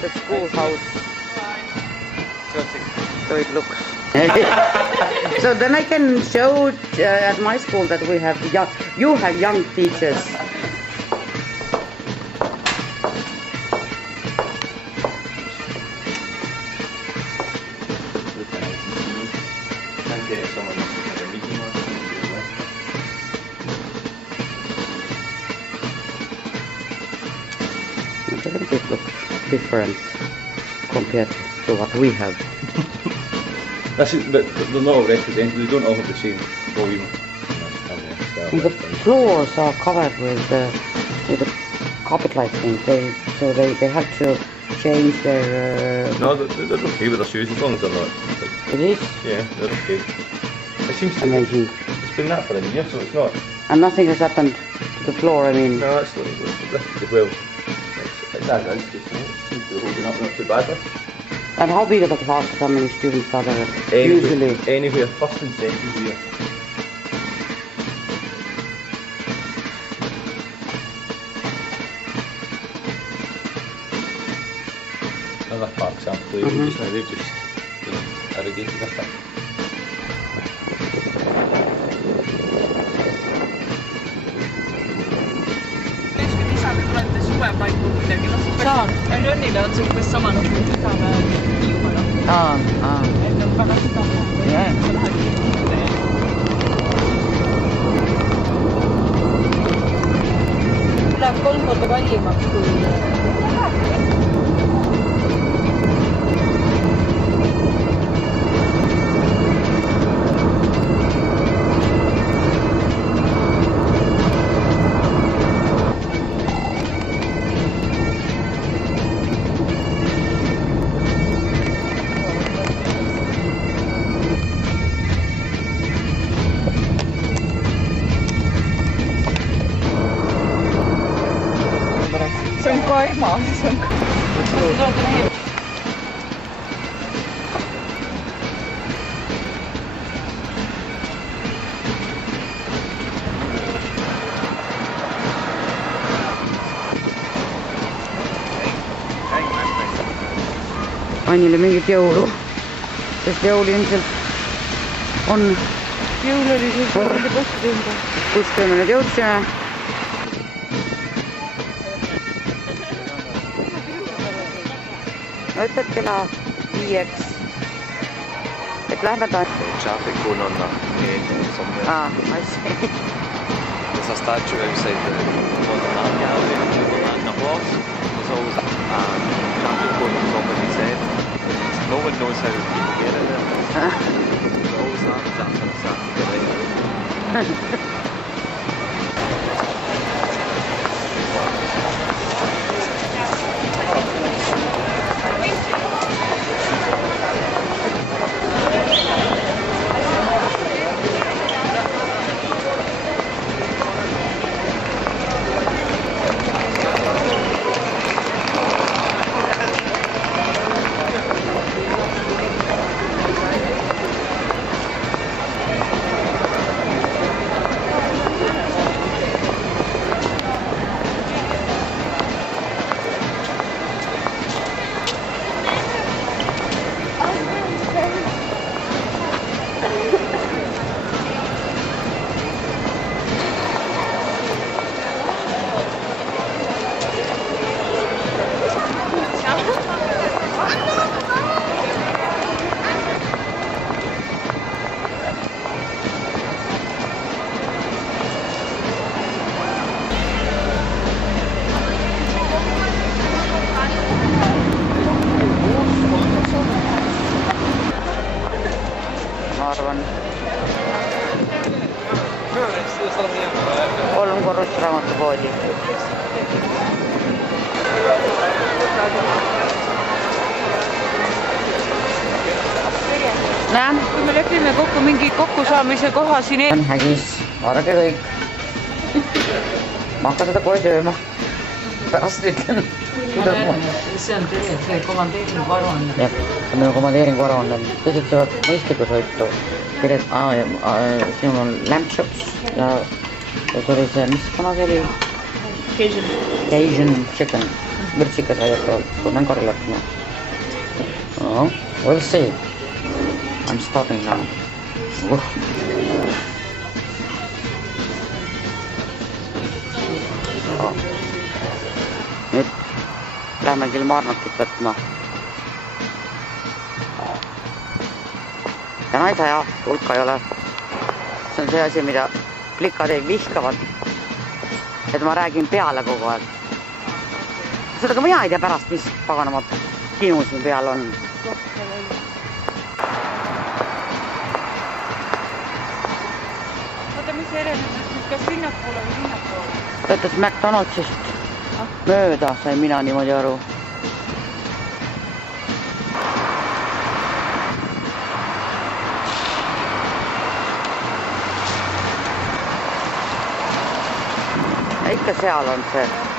the schoolhouse. So it looks. So then I can show at my school that we have you have young teachers. It looks different compared to what we have. But they're not all represented, they don't all have the same volume. The floors are covered with the carpet lighting. They have to change their. No, they're okay with their shoes as long as they're not. It is. Yeah, they're okay. It seems to amazing. It's been that for a year, so it's not. And nothing has happened to the floor. I mean. No, it's well. It's as is. It seems to be holding up not too badly. And how big are the classes? How many students are there usually? Anywhere, first and second year. Another park sample just now, they've just irrigated with it. Saan. Rönnille on umbes sama nagu Hiiumaal. Et on väga sügav. Läheb 3 korda kallimaks kui... See on kaima, see on kaima. Annile mingit jõulu, sest jõul ilmselt on. Jõul oli siis kuskil me nüüd jõudsime. Ütled kella 5, et lähme ta... Traffic going on that somewhere. I see. There's a statue outside the Modern Gallery and the horse. There's always traffic going on top of his head. No one knows how people get it there. It always happens after a Saturday night. arvan. 3 korrust raamatupoodi. Näe? Kui me lepime kokku mingi kokkusaamise koha siin on hägis, arge kõik. Ma hakkan seda kohe sööma. Pärast ütlen. See on tegelikult see komandeeringu aruanne. Jah, see on minu komandeeringu aruanne. Tõsid söövad mõistlikku sõitu. Siin on lamb chops ja see oli see, mis kana see oli? Cajun. Cajun chicken. vürtsikas väidetavalt, tunnen Karl-Lätma. No, we'll see. I'm starting now. Nüüd lähme Kilmarnockit võtma. Ja naisa ja hulka ei ole. See on see asi, mida klikad ei vihkavad. Et ma räägin peale kogu aeg. Seda ka mina ei tea pärast, mis paganama kinu siin peal on. Oota, mis erinevad? Kas linnapoole või linnapoole? Töötas McDonaldsist mööda, sain mina niimoodi aru. Ja ikka seal on see